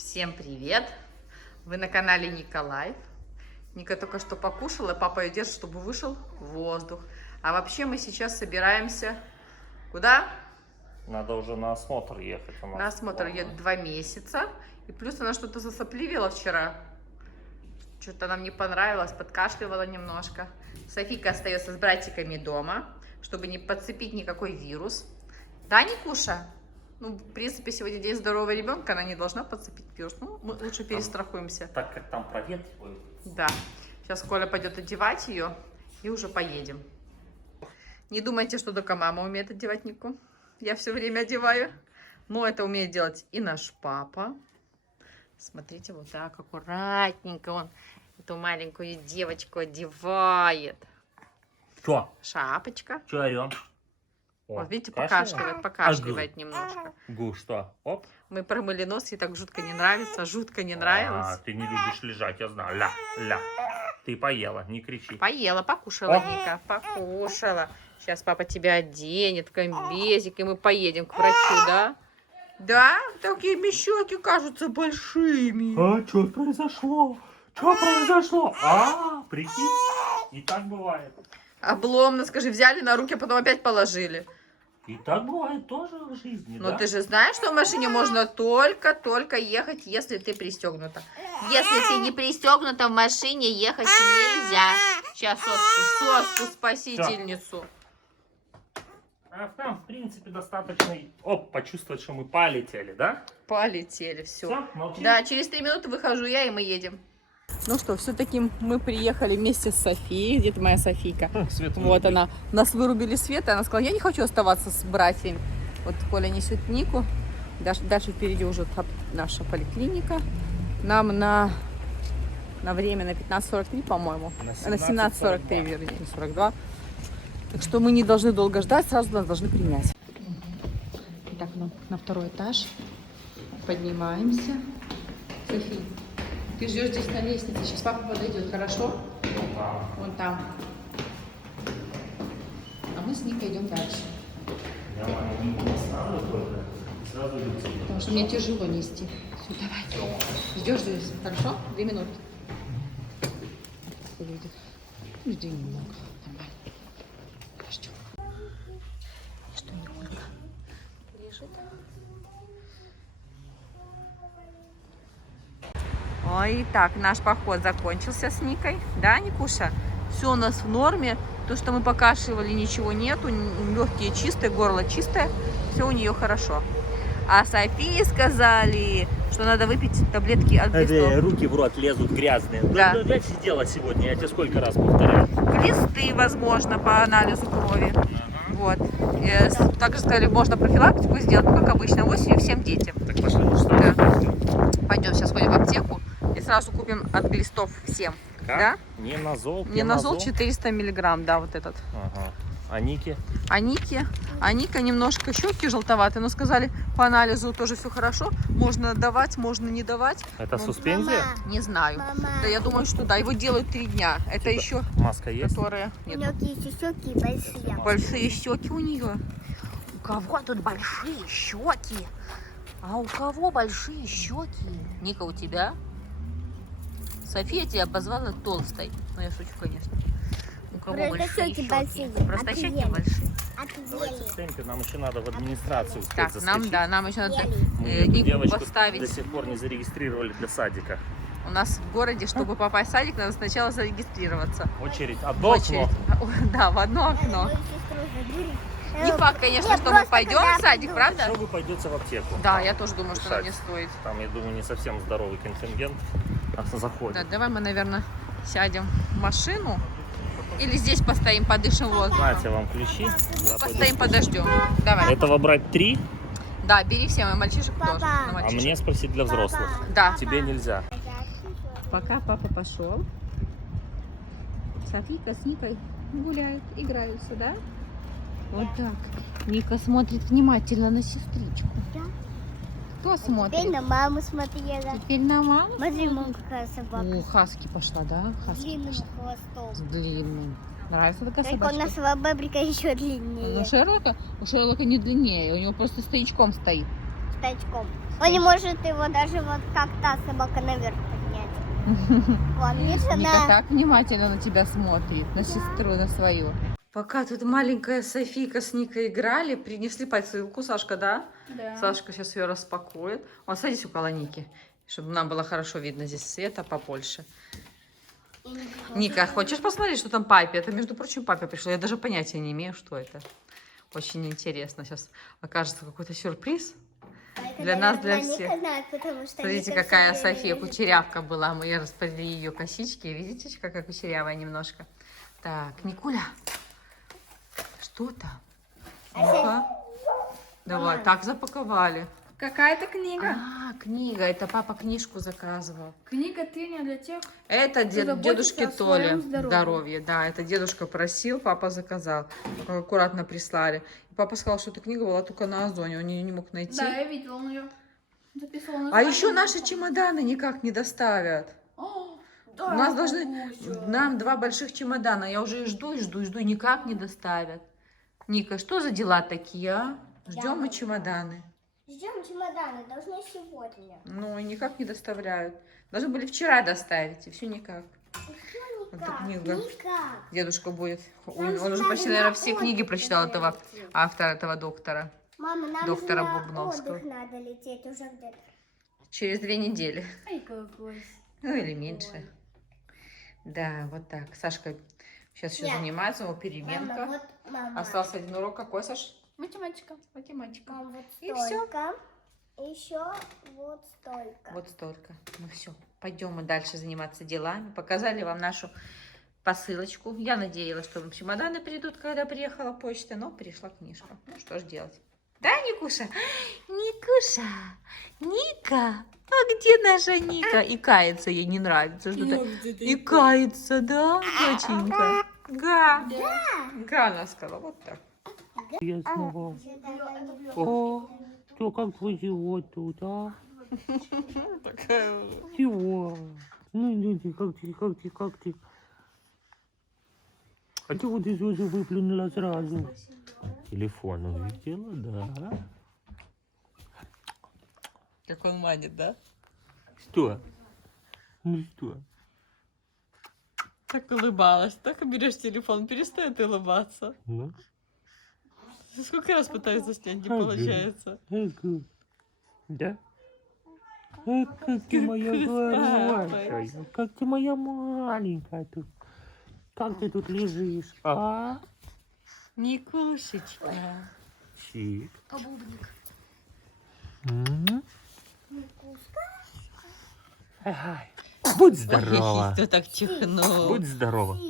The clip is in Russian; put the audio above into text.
Всем привет! Вы на канале Ника Лайф. Ника только что покушала, папа ее держит, чтобы вышел воздух. А вообще мы сейчас собираемся... Куда? Надо уже на осмотр ехать. На осмотр едет 2 месяца. И плюс она что-то засопливила вчера. Что-то нам не понравилось, подкашливала немножко. Софийка остается с братиками дома, чтобы не подцепить никакой вирус. Да, Никуша? Ну, в принципе, сегодня день здорового ребенка, она не должна подцепить вирус. Ну, мы лучше перестрахуемся. Так как там проветривают. Да. Сейчас Коля пойдет одевать ее и уже поедем. Не думайте, что только мама умеет одевать Нику. Я все время одеваю. Но это умеет делать и наш папа. Смотрите, вот так аккуратненько он эту маленькую девочку одевает. Что? Шапочка. Что орем? Вот видите, покашливает немножко. Гу, что? Оп. Мы промыли нос, ей так жутко не нравится, жутко не нравилось. Ты не любишь лежать, я знаю. Ля. Ты поела, не кричи. Поела, покушала, Ника, покушала. Сейчас папа тебя оденет в комбезик, и мы поедем к врачу, да? Да? Такие щеки кажутся большими. А, что произошло? Что произошло? Прикинь, и так бывает. Обломно, скажи, взяли на руки, а потом опять положили. И так бывает тоже в жизни, Но да? ты же знаешь, что в машине можно только ехать, если ты пристегнута. Если ты не пристегнута в машине, ехать нельзя. Сейчас соску спасительницу. А там, в принципе, достаточно... почувствовать, что мы полетели, да? Полетели, все. Все, молчим? Да, через 3 минуты выхожу я, и мы едем. Ну что, все-таки мы приехали вместе с Софией. Где-то моя Софийка. Вот она. Нас вырубили свет, и она сказала, я не хочу оставаться с братьями. Вот Коля несет Нику. Дальше впереди уже наша поликлиника. Нам на время на 15:43, по-моему. На 17:43, вернее, 42. Так что мы не должны долго ждать, сразу нас должны принять. Итак, на 2-й этаж. Поднимаемся. София, ты ждешь здесь на лестнице. Сейчас папа подойдет, хорошо? Вон там. А мы с Никой идем дальше. Потому что мне тяжело нести. Все, давай. Ждешь здесь, хорошо? 2 минуты. Жди немного. Нормально. Подождем. Что Никулька лежит? Ой, так, наш поход закончился с Никой. Да, Никуша? Все у нас в норме. То, что мы покашивали, ничего нету. Легкие чистые, горло чистое. Все у нее хорошо. А Софии сказали, что надо выпить таблетки от глистов. Руки в рот лезут грязные. Да. Ну, опять сидела сегодня, я тебе сколько раз повторяю. Глисты, возможно, по анализу крови. Вот. И также сказали, можно профилактику сделать, ну, как обычно, осенью всем детям. Так пошли, ну что? Да. Пойдем сейчас ходим в аптеку и сразу купим от глистов всем. Как? Да? Неназол, Неназол 400 миллиграмм, да, вот этот. Ага. А Ники? А Ника немножко щеки желтоватые, но сказали, по анализу тоже все хорошо. Можно давать, можно не давать. Это суспензия? Не знаю. Да, я думаю, что да, его делают 3 дня. Это еще, Маска есть? которые... У нее есть щеки большие. Большие щеки у нее. У кого тут большие щеки? А у кого большие щеки? Ника, у тебя? София тебя обозвала толстой. Ну, я шучу, конечно. У кого Просто большие щеки щеки? большие. Просто щеки Отъели. большие. Отъели. В темпе нам еще надо в администрацию успеть Так, заскочить. нам еще надо Мы эту Нику девочку поставить. до сих пор не зарегистрировали для садика. У нас в городе, чтобы попасть в садик, надо сначала зарегистрироваться. Очередь. Очередь. Да, в одно окно. Мою сестру забери. Не факт, конечно, Нет, что мы просто пойдем когда в садик, приду. правда? Что вы пойдете в аптеку? Да, я тоже думаю, что нам не Решать. стоит. Там, я думаю, не совсем здоровый контингент заходит. Да, давай мы, наверное, сядем в машину. Или здесь постоим, подышим воздухом. Знаете, вам ключи. Я Постоим, пойду. подождем. Давай. Этого брать 3, Да, бери все, и мальчишек Папа. тоже. На а мальчишек. мне спросить для взрослых. Да. Тебе нельзя. Пока папа пошел, Софийка с Никой гуляют, играются, да? Вот так. Ника смотрит внимательно на сестричку. Да. Кто Теперь смотрит? на маму смотрела. Теперь на маму? Смотри, мама, какая собака. О, хаски пошла, да? С Хаски длинным пошла. хвостом. С длинным. Нравится такая Только у собачка? нас бабрика еще Ну, длиннее. у Шерлока не длиннее, у него просто стоячком стоит. верстачком. Он не может его даже вот как та собака наверх поднять. Вон, видишь, Ника она... так внимательно на тебя смотрит, на сестру, на свою. Пока тут маленькая Софийка с Никой играли, принесли посылку. Сашка, да? Да. Сашка сейчас ее распакует. Вот, садись около Ники, чтобы нам было хорошо видно здесь света побольше. Ника, хочешь посмотреть, что там папе? Это, между прочим, папе пришло. Я даже понятия не имею, что это. Очень интересно. Сейчас окажется какой-то сюрприз. Для нас, для всех. Смотрите, какая София кучерявка была. Мы распределили ее косички. Видите, какая кучерявая немножко. Так, Никуля, что там? Ну-ка. Давай, так запаковали. Какая-то книга. А, книга. Это папа книжку заказывал. Книга «Трения» для тех, Это заботится дедушке о Толе своем здоровье. Да, это дедушка просил, папа заказал. Аккуратно прислали. И папа сказал, что эта книга была только на Озоне, он ее не мог найти. Да, я видела, он ее записывал на А сайт. еще наши чемоданы никак не доставят. О, У да, нас должны... Бабуся. Нам 2 больших чемодана. Я уже жду, никак не доставят. Ника, что за дела такие, а? Ждем мы чемоданы. Ждем чемоданы, должны сегодня. Ну, и никак не доставляют. Должны были вчера доставить, и все никак. Вот эта книга. Никак. Дедушка будет. Нам Он же уже надо почти, на наверное, все отдых книги прочитал этого лететь. автора, этого доктора. Мама, нам Доктора же на Бубновского. отдых надо лететь уже где-то. Через 2 недели. Ай, какой. Ну, или меньше. Да, вот так. Сашка сейчас еще Нет. занимается, его Мама, переменка. вот мама. Остался 1 урок. Какой, Саш? Математика. Математика. Мам, вот И всё. столько. Еще вот столько. Вот столько. Ну все, пойдем мы дальше заниматься делами. Показали вам нашу посылочку. Я надеялась, что вам чемоданы придут, когда приехала почта, но пришла книжка. Ну что ж делать? Да, Никуша? Никуша! Ника! А где наша Ника? И кается, ей не нравится что-то. И кается, да, доченька? Га. Га, она сказала, вот так. Ясного. О, что, как вы его тут, а? Чего? Ну, идите, как ты? А чего ты тоже выплюнула сразу? Телефон увидела, да? Как он манит, да? Что? Ну что? Так улыбалась. Так берешь телефон, перестает улыбаться. Ну? Сколько раз пытаюсь снять, не Ага. получается. Ага. Да? Как ты моя хорошая, как ты моя маленькая тут. Как ты тут лежишь, а? Никушечка. Чик. Обувник. Ага. Будь здорова. Кто так чихнул? Будь здорова.